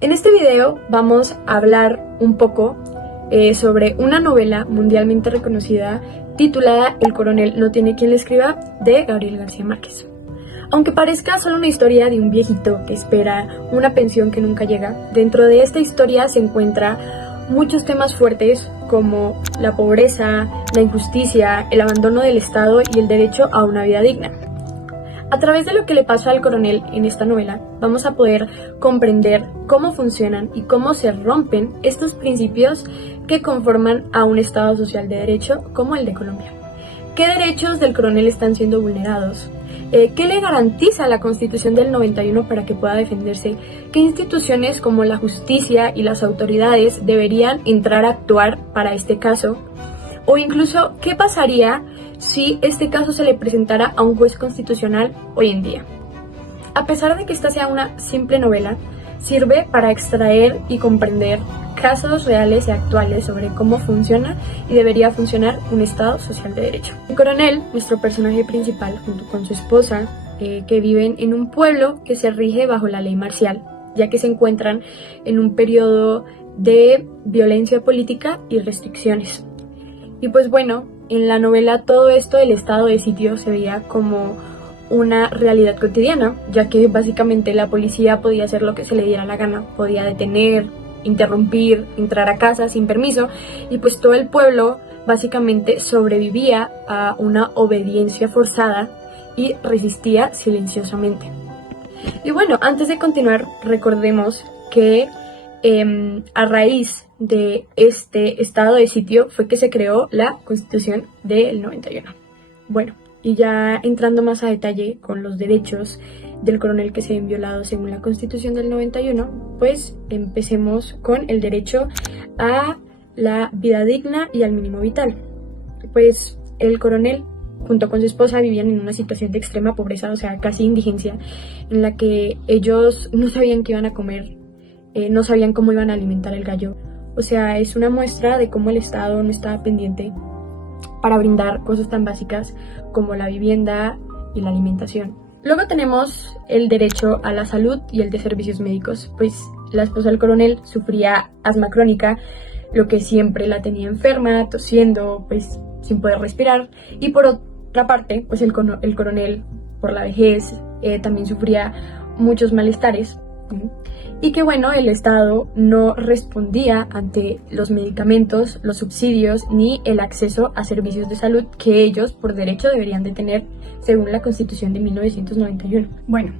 En este video vamos a hablar un poco sobre una novela mundialmente reconocida titulada El coronel no tiene quien le escriba, de Gabriel García Márquez. Aunque parezca solo una historia de un viejito que espera una pensión que nunca llega, dentro de esta historia se encuentran muchos temas fuertes como la pobreza, la injusticia, el abandono del Estado y el derecho a una vida digna. A través de lo que le pasa al coronel en esta novela, vamos a poder comprender cómo funcionan y cómo se rompen estos principios que conforman a un Estado social de derecho como el de Colombia. ¿Qué derechos del coronel están siendo vulnerados? ¿Qué le garantiza la Constitución del 91 para que pueda defenderse? ¿Qué instituciones como la justicia y las autoridades deberían entrar a actuar para este caso? O incluso, ¿qué pasaría si este caso se le presentara a un juez constitucional hoy en día? A pesar de que esta sea una simple novela, sirve para extraer y comprender casos reales y actuales sobre cómo funciona y debería funcionar un Estado social de derecho. El coronel, nuestro personaje principal, junto con su esposa, que viven en un pueblo que se rige bajo la ley marcial, ya que se encuentran en un periodo de violencia política y restricciones. Y pues bueno, en la novela todo esto del estado de sitio se veía como una realidad cotidiana, ya que básicamente la policía podía hacer lo que se le diera la gana, podía detener, interrumpir, entrar a casa sin permiso, y pues todo el pueblo básicamente sobrevivía a una obediencia forzada y resistía silenciosamente. Y bueno, antes de continuar, recordemos que a raíz de este estado de sitio fue que se creó la Constitución del 91. Bueno, y ya entrando más a detalle con los derechos del coronel que se ven violados según la Constitución del 91, pues empecemos con el derecho a la vida digna y al mínimo vital. Pues el coronel junto con su esposa vivían en una situación de extrema pobreza, o sea, casi indigencia, en la que ellos no sabían qué iban a comer, no sabían cómo iban a alimentar el gallo. O sea, es una muestra de cómo el Estado no estaba pendiente para brindar cosas tan básicas como la vivienda y la alimentación. Luego tenemos el derecho a la salud y el de servicios médicos. Pues la esposa del coronel sufría asma crónica, lo que siempre la tenía enferma, tosiendo, pues sin poder respirar. Y por otra parte, pues el coronel, por la vejez, también sufría muchos malestares. Y que bueno, el Estado no respondía ante los medicamentos, los subsidios ni el acceso a servicios de salud que ellos por derecho deberían de tener según la Constitución de 1991. Bueno,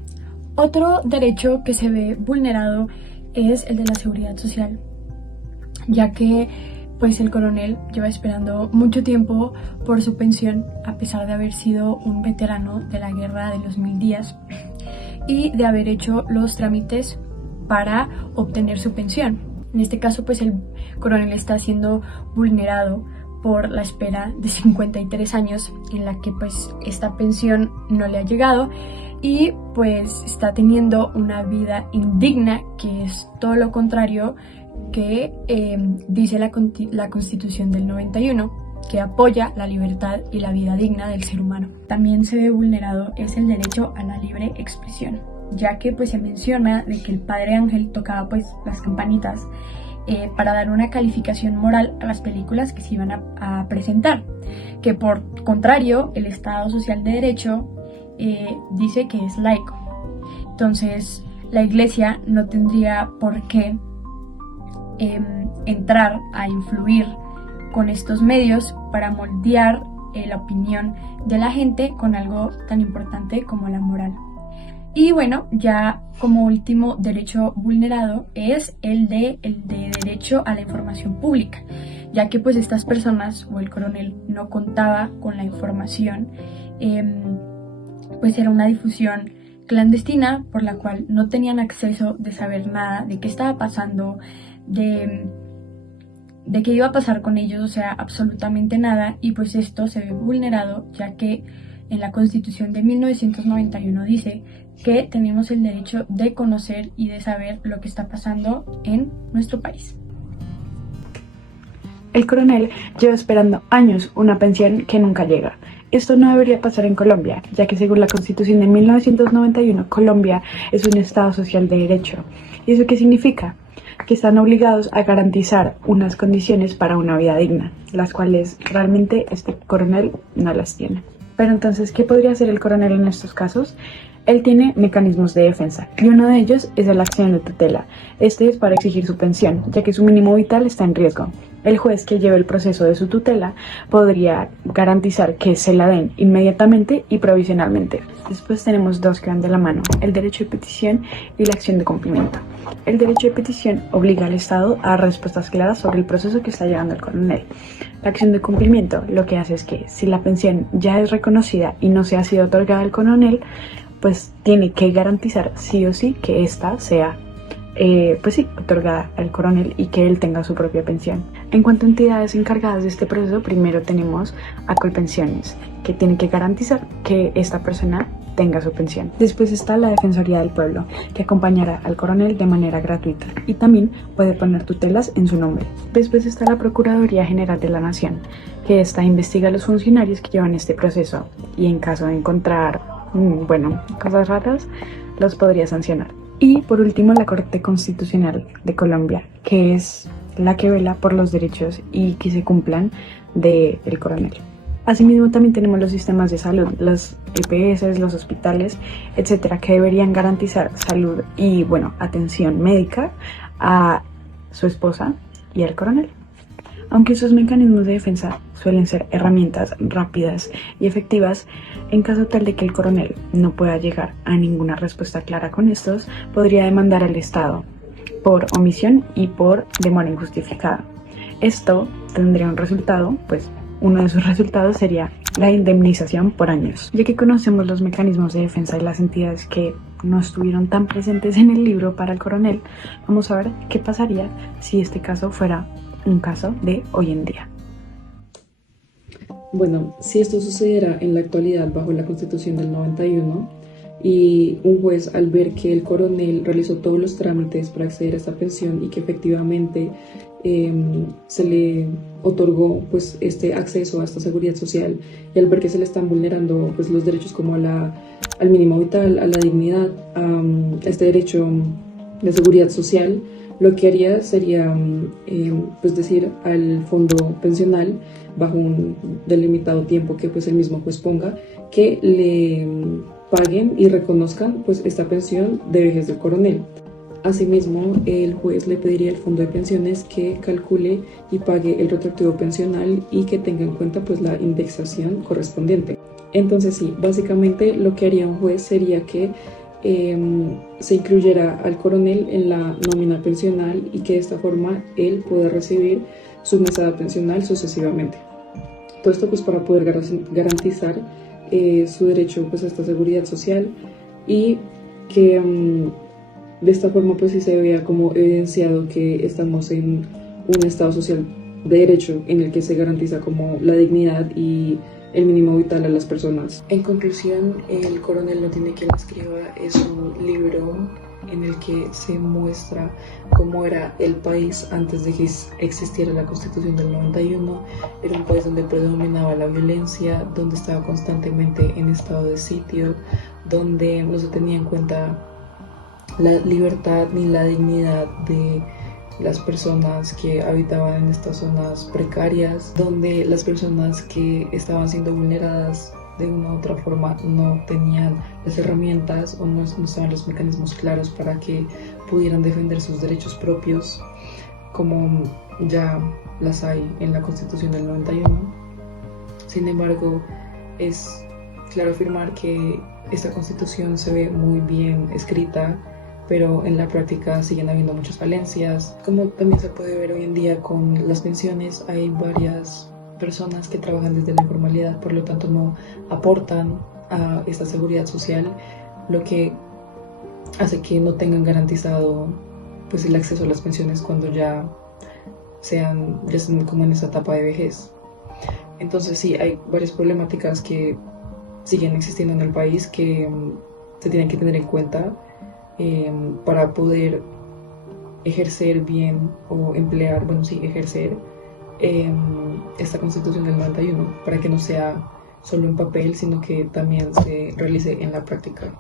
otro derecho que se ve vulnerado es el de la seguridad social, ya que pues el coronel lleva esperando mucho tiempo por su pensión a pesar de haber sido un veterano de la guerra de los 1000 días y de haber hecho los trámites para obtener su pensión. En este caso, pues el coronel está siendo vulnerado por la espera de 53 años en la que pues esta pensión no le ha llegado y pues está teniendo una vida indigna, que es todo lo contrario que dice la Constitución del 91, que apoya la libertad y la vida digna del ser humano. También se ve vulnerado es el derecho a la libre expresión, ya que pues se menciona de que el padre Ángel tocaba pues las campanitas para dar una calificación moral a las películas que se iban a presentar, que por contrario el Estado social de derecho dice que es laico. Entonces la iglesia no tendría por qué entrar a influir con estos medios para moldear la opinión de la gente con algo tan importante como la moral. Y bueno, ya como último derecho vulnerado es el de derecho a la información pública, ya que pues estas personas o el coronel no contaba con la información, pues era una difusión clandestina por la cual no tenían acceso de saber nada de qué estaba pasando, de qué iba a pasar con ellos, o sea, absolutamente nada. Y pues esto se ve vulnerado, ya que en la Constitución de 1991 dice que tenemos el derecho de conocer y de saber lo que está pasando en nuestro país. El coronel lleva esperando años una pensión que nunca llega. Esto no debería pasar en Colombia, ya que según la Constitución de 1991, Colombia es un Estado social de derecho. ¿Y eso qué significa? Que están obligados a garantizar unas condiciones para una vida digna, las cuales realmente este coronel no las tiene. Pero entonces, ¿qué podría hacer el coronel en estos casos? Él tiene mecanismos de defensa y uno de ellos es la acción de tutela. Este es para exigir su pensión, ya que su mínimo vital está en riesgo. El juez que lleve el proceso de su tutela podría garantizar que se la den inmediatamente y provisionalmente. Después tenemos dos que van de la mano, el derecho de petición y la acción de cumplimiento. El derecho de petición obliga al Estado a dar respuestas claras sobre el proceso que está llevando el coronel. La acción de cumplimiento lo que hace es que si la pensión ya es reconocida y no se ha sido otorgada al coronel, pues tiene que garantizar sí o sí que ésta sea otorgada al coronel y que él tenga su propia pensión. En cuanto a entidades encargadas de este proceso, primero tenemos a Colpensiones, que tiene que garantizar que esta persona tenga su pensión. Después está la Defensoría del Pueblo, que acompañará al coronel de manera gratuita y también puede poner tutelas en su nombre. Después está la Procuraduría General de la Nación, que esta investiga a los funcionarios que llevan este proceso y en caso de encontrar cosas raras, los podría sancionar. Y por último, la Corte Constitucional de Colombia, que es la que vela por los derechos y que se cumplan del coronel. Asimismo, también tenemos los sistemas de salud, las EPS, los hospitales, etcétera, que deberían garantizar salud y, atención médica a su esposa y al coronel. Aunque esos mecanismos de defensa suelen ser herramientas rápidas y efectivas, en caso tal de que el coronel no pueda llegar a ninguna respuesta clara con estos, podría demandar al Estado por omisión y por demora injustificada. Esto tendría un resultado, uno de sus resultados sería la indemnización por años. Ya que conocemos los mecanismos de defensa de las entidades que no estuvieron tan presentes en el libro para el coronel, vamos a ver qué pasaría si este caso fuera un caso de hoy en día. Bueno, si esto sucediera en la actualidad bajo la Constitución del 91 y un juez al ver que el coronel realizó todos los trámites para acceder a esta pensión y que efectivamente se le otorgó este acceso a esta seguridad social y al ver que se le están vulnerando los derechos como al mínimo vital, a la dignidad, a este derecho de seguridad social, lo que haría sería decir al fondo pensional bajo un delimitado tiempo que el mismo juez ponga que le paguen y reconozcan esta pensión de vejez del coronel. Asimismo, el juez le pediría al fondo de pensiones que calcule y pague el retroactivo pensional y que tenga en cuenta la indexación correspondiente. Entonces sí, básicamente lo que haría un juez sería que se incluyera al coronel en la nómina pensional y que de esta forma él pueda recibir su mesada pensional sucesivamente. Todo esto para poder garantizar su derecho a esta seguridad social y que de esta forma sí se vea como evidenciado que estamos en un estado social de derecho en el que se garantiza como la dignidad y el mínimo vital a las personas. En conclusión, El coronel no tiene quien escriba es un libro en el que se muestra cómo era el país antes de que existiera la Constitución del 91. Era un país donde predominaba la violencia, donde estaba constantemente en estado de sitio, donde no se tenía en cuenta la libertad ni la dignidad de las personas que habitaban en estas zonas precarias, donde las personas que estaban siendo vulneradas de una u otra forma no tenían las herramientas o no estaban los mecanismos claros para que pudieran defender sus derechos propios, como ya las hay en la Constitución del 91. Sin embargo, es claro afirmar que esta Constitución se ve muy bien escrita, pero en la práctica siguen habiendo muchas falencias. Como también se puede ver hoy en día con las pensiones, hay varias personas que trabajan desde la informalidad, por lo tanto no aportan a esta seguridad social, lo que hace que no tengan garantizado el acceso a las pensiones cuando ya estén como en esa etapa de vejez. Entonces sí, hay varias problemáticas que siguen existiendo en el país que se tienen que tener en cuenta para poder ejercer bien o emplear, ejercer esta Constitución del 91, para que no sea solo en papel, sino que también se realice en la práctica.